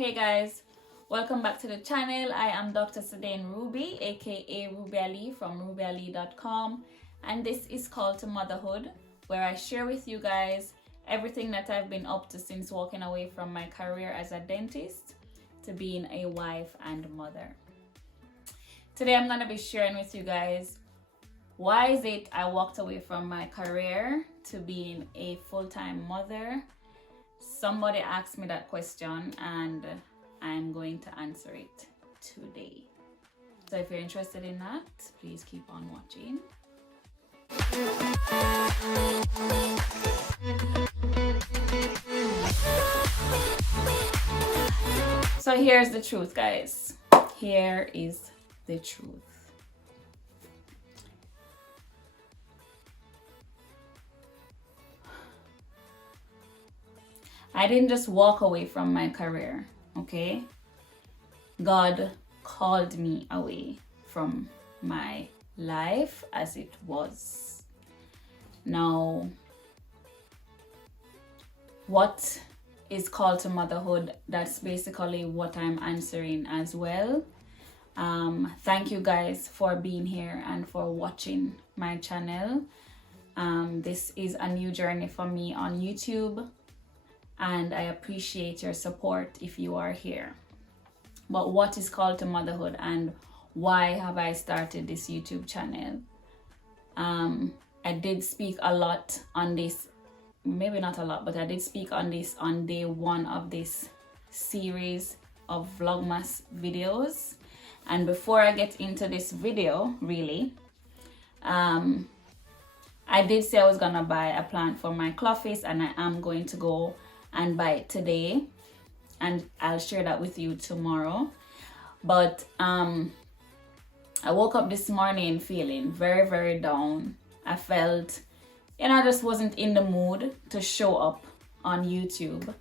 Hey guys, welcome back to the channel. I am Dr. Sedaine Rubie, aka RubieAllee from RubieAllee.com, and this is called to Motherhood, where I share with you guys everything that I've been up to since walking away from my career as a dentist to being a wife and mother. Today I'm going to be sharing with you guys why is it I walked away from my career to being a full-time mother. Somebody asked me that question and I'm going to answer it today. So if you're interested in that, please keep on watching. So here's the truth, guys. Here is the truth. I didn't just walk away from my career, okay? God called me away from my life as it was. Now, what is called to motherhood? That's basically what I'm answering as well. Thank you guys for being here and for watching my channel. This is a new journey for me on YouTube, and I appreciate your support if you are here. But what is called to motherhood and why have I started this YouTube channel? I did speak a lot on this, maybe not a lot, but I did speak on this on day one of this series of Vlogmas videos. And before I get into this video, really, I did say I was gonna buy a plant for my cloffice, and I am going to go and buy it today, and I'll share that with you tomorrow. But I woke up this morning feeling very, very down. I felt, I just wasn't in the mood to show up on YouTube.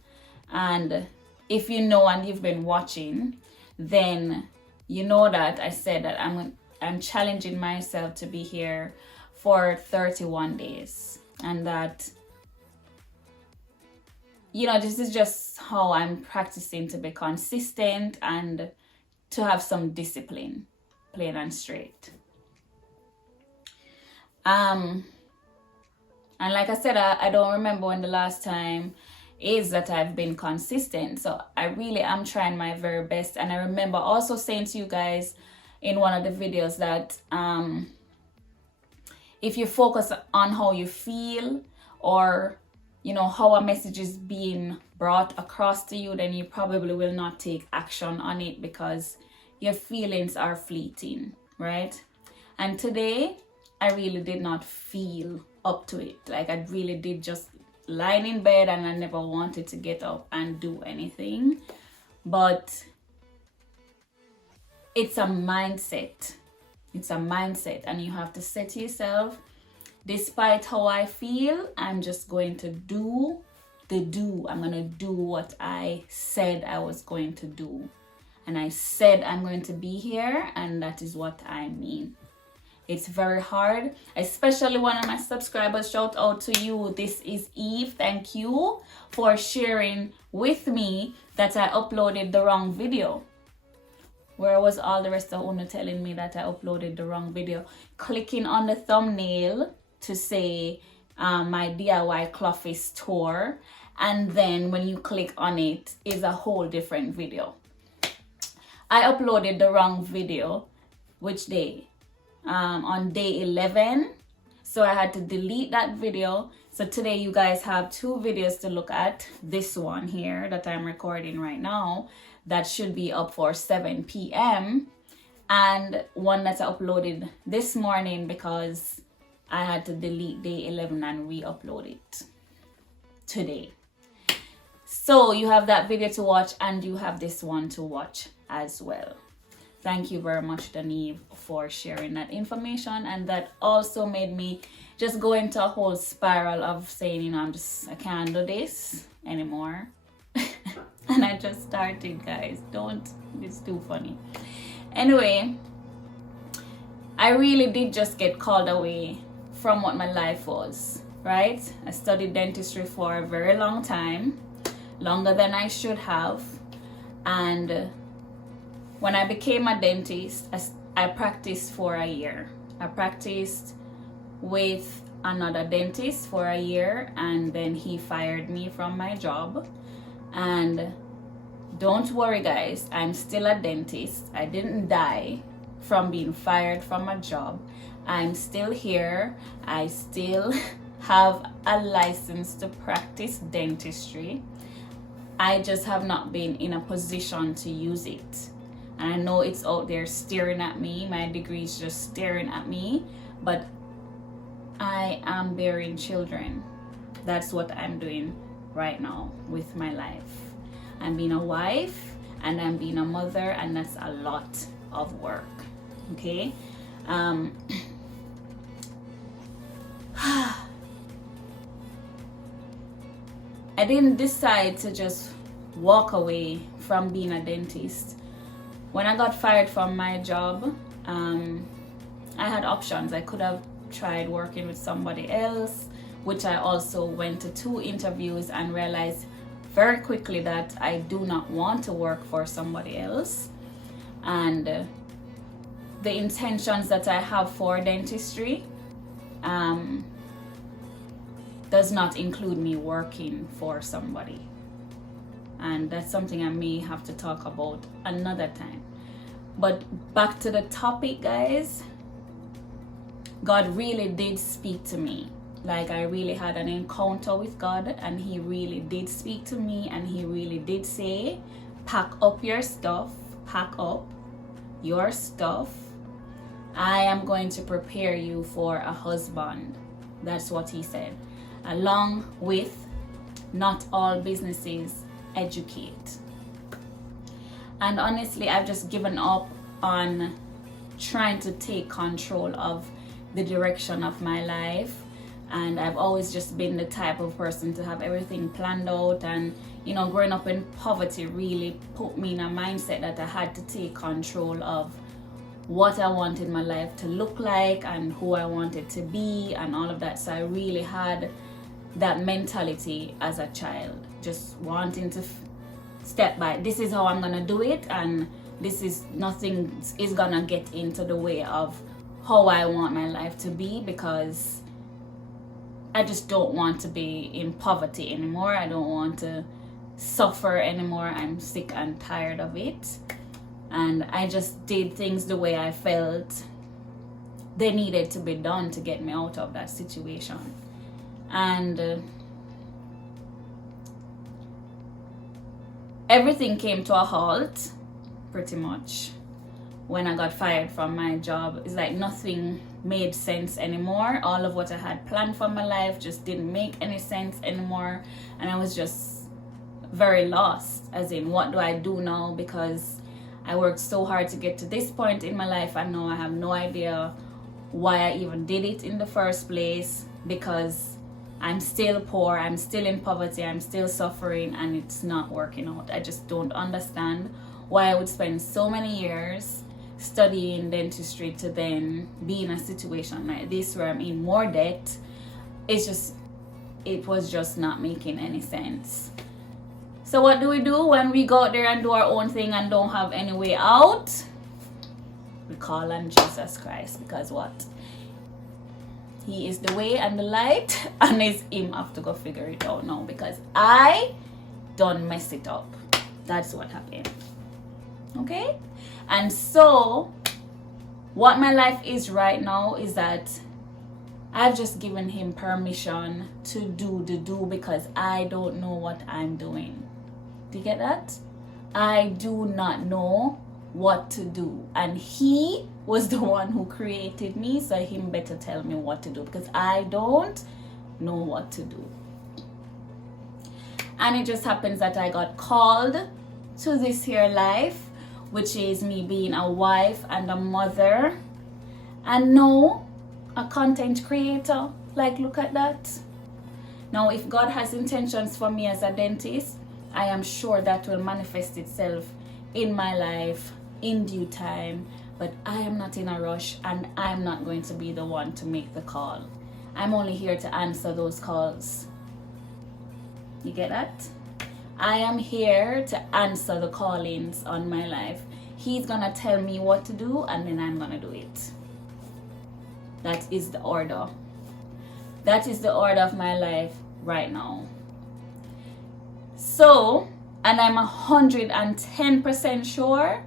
And if you know and you've been watching, then you know that I said that I'm challenging myself to be here for 31 days, and that this is just how I'm practicing to be consistent and to have some discipline, plain and straight. And like I said, I don't remember when the last time is that I've been consistent. So I really am trying my very best. And I remember also saying to you guys in one of the videos that if you focus on how you feel, or how a message is being brought across to you, then you probably will not take action on it because your feelings are fleeting, right? And today, I really did not feel up to it. Like, I really did just lie in bed and I never wanted to get up and do anything. But it's a mindset. It's a mindset, and you have to say to yourself, despite how I feel, I'm just going to do the do. I'm going to do what I said I was going to do. And I said I'm going to be here, and that is what I mean. It's very hard, especially one of my subscribers. Shout out to you. This is Eve. Thank you for sharing with me that I uploaded the wrong video. Where was all the rest of Uno telling me that I uploaded the wrong video? Clicking on the thumbnail to say my DIY cloffice tour, and then when you click on it is a whole different video. I uploaded the wrong video. Which day? On day 11. So I had to delete that video. So today you guys have two videos to look at. This one here that I'm recording right now, that should be up for 7 p.m. and one that I uploaded this morning because I had to delete day 11 and re-upload it today. So you have that video to watch, and you have this one to watch as well. Thank you very much, Danive, for sharing that information. And that also made me just go into a whole spiral of saying, I can't do this anymore. And I just started, guys. It's too funny. Anyway, I really did just get called away from what my life was, right? I studied dentistry for a very long time, longer than I should have. And when I became a dentist, I practiced for a year. I practiced with another dentist for a year, and then he fired me from my job. And don't worry guys, I'm still a dentist. I didn't die from being fired from a job. I'm still here. I still have a license to practice dentistry. I just have not been in a position to use it. And I know it's out there staring at me. My degree is just staring at me, but I am bearing children. That's what I'm doing right now with my life. I'm being a wife and I'm being a mother, and that's a lot of work. Okay? I didn't decide to just walk away from being a dentist. When I got fired from my job, I had options. I could have tried working with somebody else, which I also went to 2 interviews and realized very quickly that I do not want to work for somebody else. And the intentions that I have for dentistry does not include me working for somebody. And that's something I may have to talk about another time. But back to the topic, guys. God really did speak to me. Like, I really had an encounter with God, and he really did speak to me, and he really did say, pack up your stuff, pack up your stuff. I am going to prepare you for a husband. That's what he said. Along with, not all businesses educate. And honestly, I've just given up on trying to take control of the direction of my life. And I've always just been the type of person to have everything planned out. And you know, growing up in poverty really put me in a mindset that I had to take control of what I wanted my life to look like and who I wanted to be and all of that. So I really had that mentality as a child, just wanting to step by. This is how I'm gonna do it, and this is nothing is gonna get into the way of how I want my life to be, because I just don't want to be in poverty anymore. I don't want to suffer anymore. I'm sick and tired of it. And I just did things the way I felt they needed to be done to get me out of that situation. And everything came to a halt pretty much when I got fired from my job. It's like nothing made sense anymore. All of what I had planned for my life just didn't make any sense anymore, and I was just very lost, as in, what do I do now? Because I worked so hard to get to this point in my life, and now I have no idea why I even did it in the first place, because I'm still poor, I'm still in poverty, I'm still suffering, and it's not working out. I just don't understand why I would spend so many years studying dentistry to then be in a situation like this where I'm in more debt. It was just not making any sense. So what do we do when we go out there and do our own thing and don't have any way out? We call on Jesus Christ, because what? He is the way and the light, and it's him have to go figure it out now, because I don't mess it up. That's what happened. Okay? And so what my life is right now is that I've just given him permission to do the do, because I don't know what I'm doing. Do you get that? I do not know what to do, and he was the one who created me, so him better tell me what to do, because I don't know what to do. And it just happens that I got called to this here life, which is me being a wife and a mother, and now a content creator. Like, look at that. Now, if God has intentions for me as a dentist, I am sure that will manifest itself in my life in due time. But I am not in a rush, and I'm not going to be the one to make the call. I'm only here to answer those calls. You get that? I am here to answer the callings on my life. He's gonna tell me what to do, and then I'm gonna do it. That is the order. That is the order of my life right now. So, and I'm 110% sure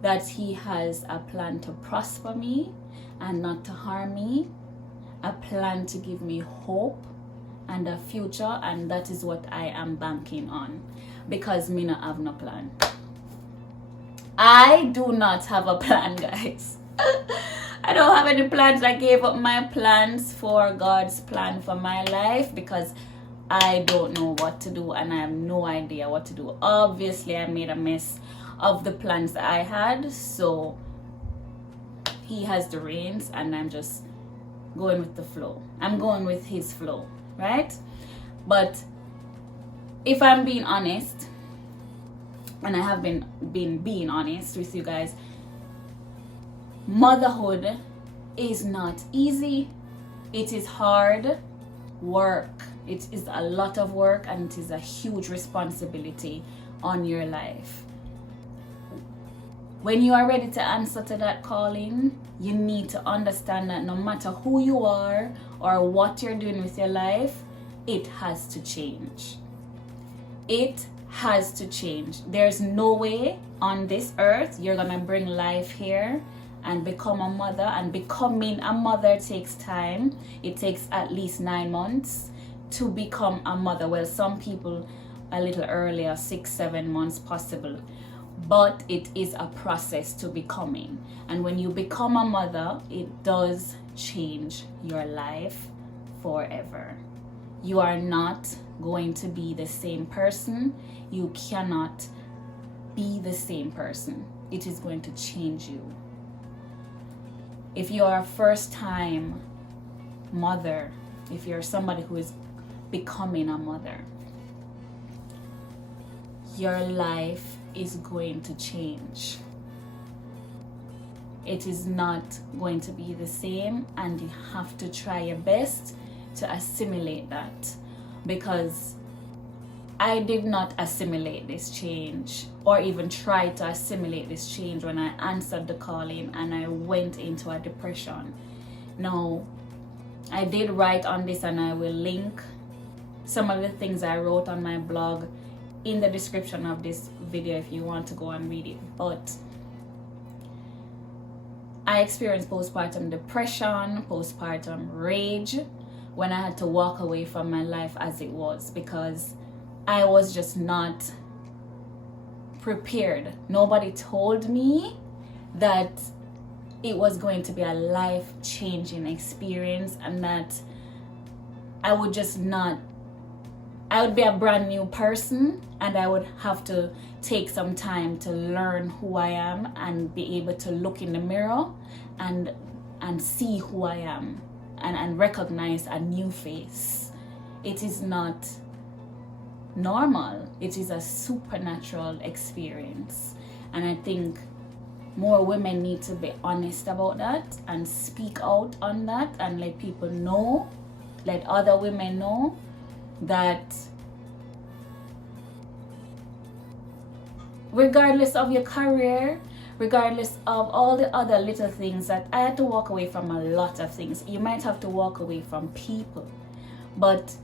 that he has a plan to prosper me and not to harm me, a plan to give me hope and a future, and that is what I am banking on, because me not have no plan. I do not have a plan, guys. I don't have any plans. I gave up my plans for God's plan for my life because I don't know what to do and I have no idea what to do. Obviously, I made a mess of the plans that I had, so he has the reins and I'm just going with the flow. I'm going with his flow, right? But if I'm being honest, and I have been being honest with you guys, motherhood is not easy. It is hard work. It is a lot of work, and it is a huge responsibility on your life. When you are ready to answer to that calling, you need to understand that no matter who you are or what you're doing with your life, it has to change. It has to change. There's no way on this earth you're gonna bring life here and become a mother, and becoming a mother takes time. It takes at least 9 months to become a mother. Well, some people a little earlier, 6-7 months possible, but it is a process to becoming. And when you become a mother, it does change your life forever. You are not going to be the same person. You cannot be the same person. It is going to change you. If you are a first-time mother, if you're somebody who is becoming a mother, your life is going to change. It is not going to be the same, and you have to try your best to assimilate that, because I did not assimilate this change or even try to assimilate this change when I answered the calling and I went into a depression. Now, I did write on this, and I will link some of the things I wrote on my blog in the description of this video if you want to go and read it. But I experienced postpartum depression, postpartum rage, when I had to walk away from my life as it was, because I was just not prepared. Nobody told me that it was going to be a life-changing experience, and that I would be a brand new person, and I would have to take some time to learn who I am and be able to look in the mirror and see who I am and recognize a new face. It is not normal. It is a supernatural experience, and I think more women need to be honest about that and speak out on that and let people know, let other women know that regardless of your career, regardless of all the other little things, that I had to walk away from a lot of things. You might have to walk away from people, but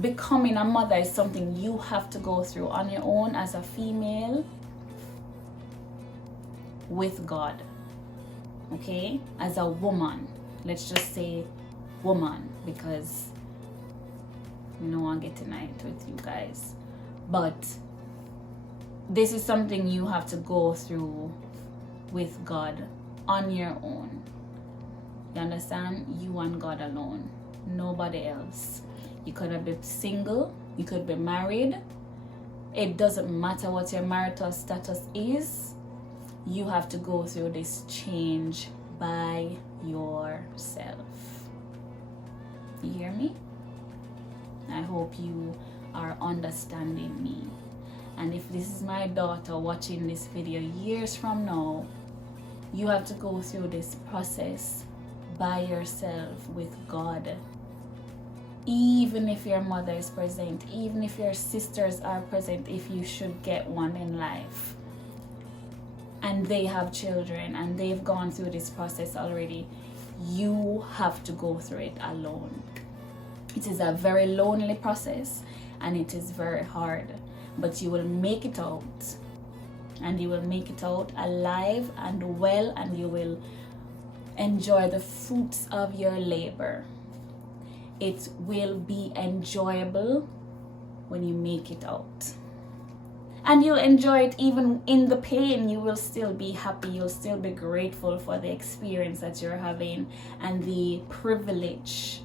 becoming a mother is something you have to go through on your own as a female with God. Okay? As a woman. Let's just say woman, because you know I'm getting it with you guys. But this is something you have to go through with God on your own. You understand? You and God alone. Nobody else. You could have been single. You could be married. It doesn't matter what your marital status is. You have to go through this change by yourself. You hear me? I hope you are understanding me. And if this is my daughter watching this video years from now, you have to go through this process by yourself with God. even if your mother is present, even if your sisters are present, if you should get one in life, and they have children and they've gone through this process already, you have to go through it alone. It is a very lonely process and it is very hard, but you will make it out, and you will make it out alive and well, and you will enjoy the fruits of your labor. It will be enjoyable when you make it out. And you'll enjoy it even in the pain. You will still be happy. You'll still be grateful for the experience that you're having and the privilege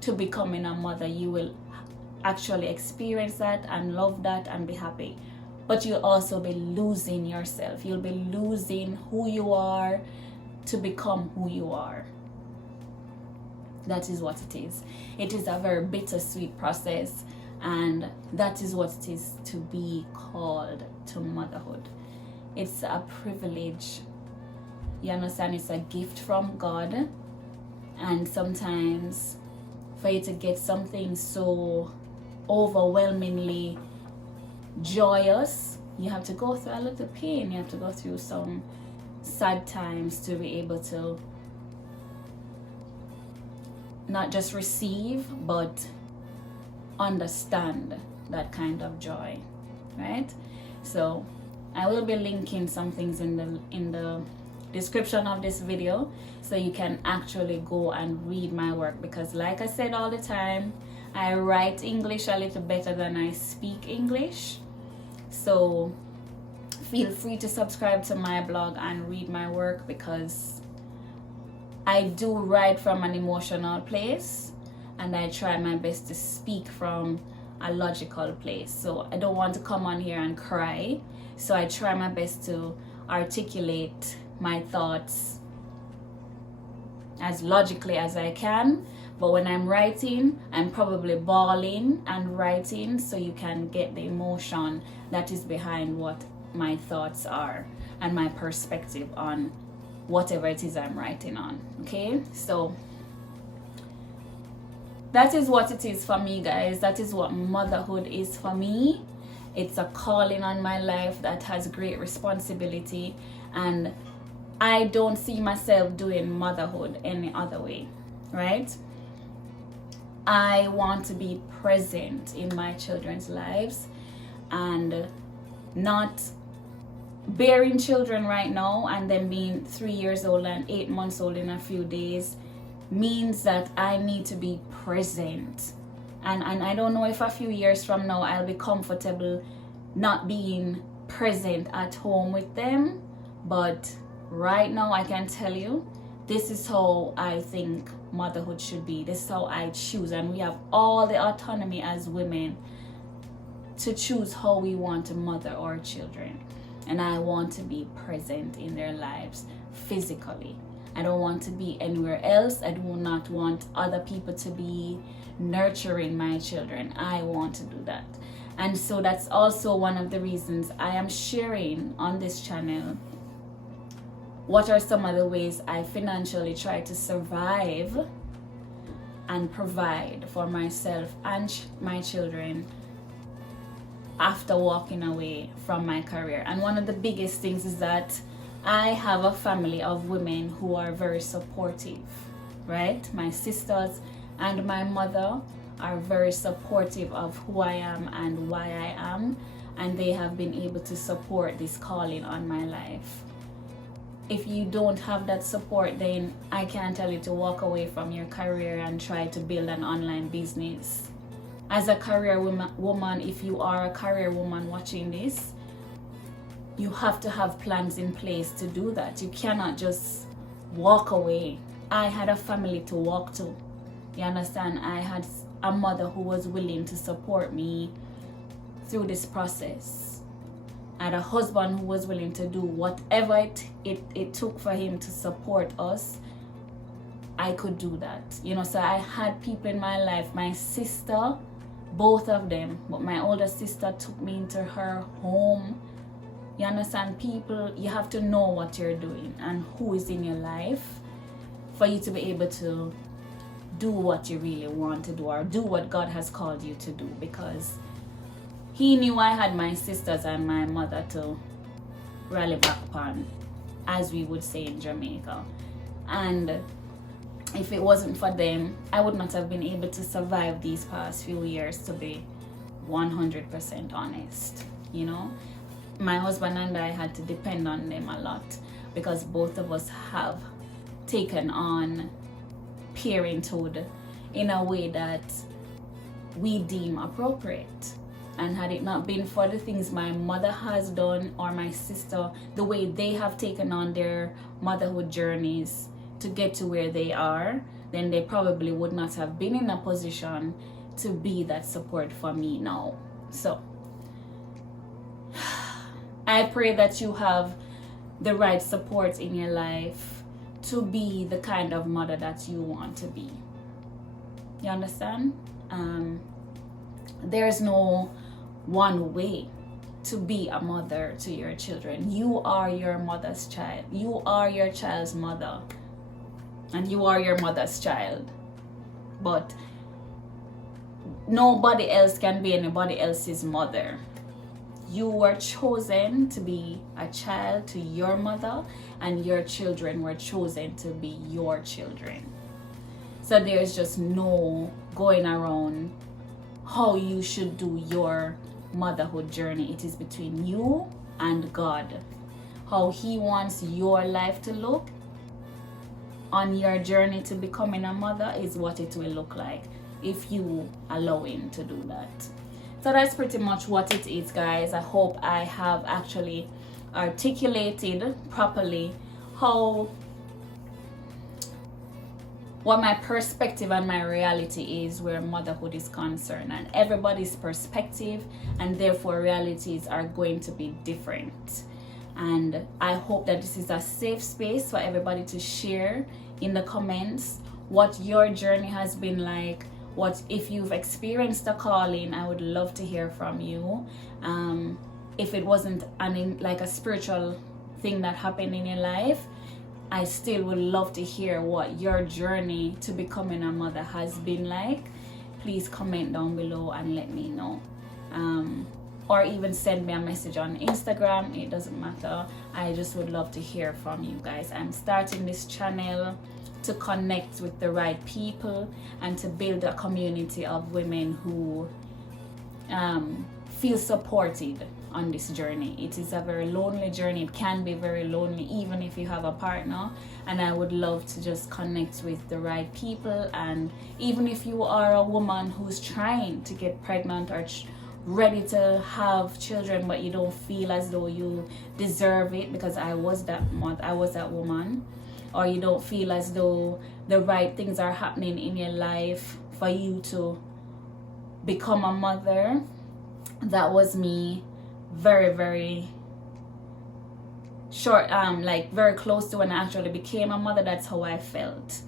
to becoming a mother. You will actually experience that and love that and be happy. But you'll also be losing yourself. You'll be losing who you are to become who you are. That is what it is. It is a very bittersweet process, and that is what it is to be called to motherhood. It's a privilege. You understand? It's a gift from God, and sometimes for you to get something so overwhelmingly joyous, you have to go through a little pain. You have to go through some sad times to be able to not just receive but understand that kind of joy, right? So I will be linking some things in the description of this video so you can actually go and read my work, because like I said all the time, I write English a little better than I speak English. So feel free to subscribe to my blog and read my work, because I do write from an emotional place and I try my best to speak from a logical place. So I don't want to come on here and cry. So I try my best to articulate my thoughts as logically as I can. But when I'm writing, I'm probably bawling and writing so you can get the emotion that is behind what my thoughts are and my perspective on whatever it is I'm writing on. Okay, so that is what it is for me, guys. That is what motherhood is for me. It's a calling on my life that has great responsibility, and I don't see myself doing motherhood any other way, right? I want to be present in my children's lives, and not bearing children right now and then being 3 years old and 8 months old in a few days means that I need to be present. And I don't know if a few years from now I'll be comfortable not being present at home with them, but right now I can tell you this is how I think motherhood should be. This is how I choose, and we have all the autonomy as women to choose how we want to mother our children. And I want to be present in their lives physically. I don't want to be anywhere else. I do not want other people to be nurturing my children. I want to do that. And so that's also one of the reasons I am sharing on this channel what are some of the ways I financially try to survive and provide for myself and my children after walking away from my career. And one of the biggest things is that I have a family of women who are very supportive, right? My sisters and my mother are very supportive of who I am and why I am, and they have been able to support this calling on my life. If you don't have that support, then I can't tell you to walk away from your career and try to build an online business. As a career woman, if you are a career woman watching this, you have to have plans in place to do that. You cannot just walk away. I had a family to walk to. You understand? I had a mother who was willing to support me through this process. I had a husband who was willing to do whatever it took for him to support us. I could do that. You know, so I had people in my life. My sister, both of them, but my older sister took me into her home. You understand? People, you have to know what you're doing and who is in your life for you to be able to do what you really want to do, or do what God has called you to do, because he knew I had my sisters and my mother to rally back upon, as we would say in Jamaica. And if it wasn't for them, I would not have been able to survive these past few years, to be 100% honest. You know, my husband and I had to depend on them a lot, because both of us have taken on parenthood in a way that we deem appropriate. And had it not been for the things my mother has done, or my sister, the way they have taken on their motherhood journeys to get to where they are, then they probably would not have been in a position to be that support for me now. So I pray that you have the right support in your life to be the kind of mother that you want to be. You understand? There's no one way to be a mother to your children. You are your mother's child. You are your child's mother. And you are your mother's child. But nobody else can be anybody else's mother. You were chosen to be a child to your mother, and your children were chosen to be your children. So there's just no going around how you should do your motherhood journey. It is between you and God. How he wants your life to look on your journey to becoming a mother is what it will look like if you allow him to do that. So that's pretty much what it is, guys. I hope I have actually articulated properly what my perspective and my reality is where motherhood is concerned. And everybody's perspective and therefore realities are going to be different. And I hope that this is a safe space for everybody to share in the comments what your journey has been like. What if you've experienced a calling? I would love to hear from you. If it wasn't like a spiritual thing that happened in your life, I still would love to hear what your journey to becoming a mother has been like. Please comment down below and let me know. Or even send me a message on Instagram. It doesn't matter. I just would love to hear from you guys. I'm starting this channel to connect with the right people and to build a community of women who feel supported on this journey. It is a very lonely journey. It can be very lonely even if you have a partner, and I would love to just connect with the right people. And even if you are a woman who's trying to get pregnant or ready to have children, but you don't feel as though you deserve it, because I was that woman, or you don't feel as though the right things are happening in your life for you to become a mother. That was me, very, very short, like very close to when I actually became a mother. That's how I felt.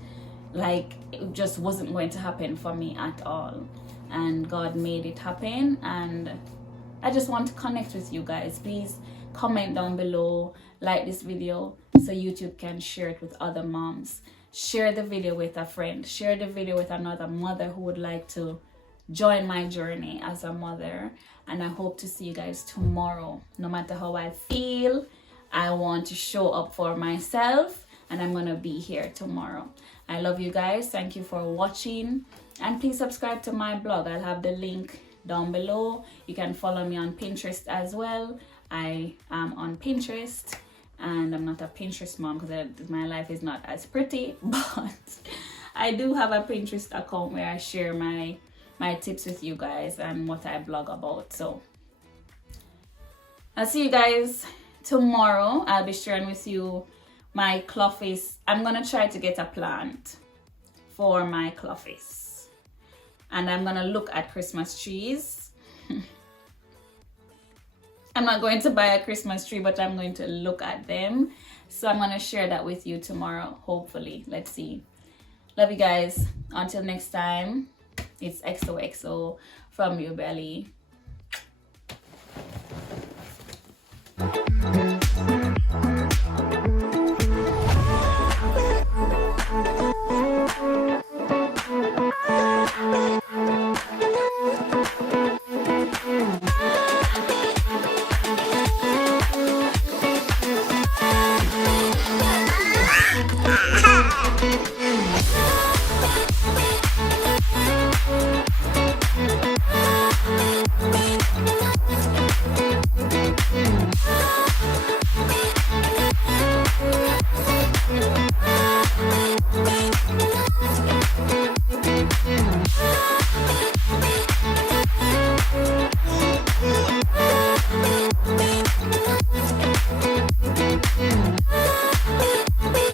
Like it just wasn't going to happen for me at all. And God made it happen. And I just want to connect with you guys. Please comment down below, like this video so YouTube can share it with other moms. Share the video with a friend. Share the video with another mother who would like to join my journey as a mother. And I hope to see you guys tomorrow. No matter how I feel, I want to show up for myself, and I'm gonna be here tomorrow. I love you guys. Thank you for watching, and please subscribe to my blog. I'll have the link down below. You can follow me on Pinterest as well. I am on Pinterest, and I'm not a Pinterest mom because my life is not as pretty, but I do have a Pinterest account where I share my tips with you guys and what I blog about. So I'll see you guys tomorrow. I'll be sharing with you my cloffice. I'm gonna try to get a plant for my cloffice, and I'm gonna look at Christmas trees. I'm not going to buy a Christmas tree, but I'm going to look at them. So I'm gonna share that with you tomorrow, hopefully. Let's see. Love you guys. Until next time. It's XOXO from RubieAllee.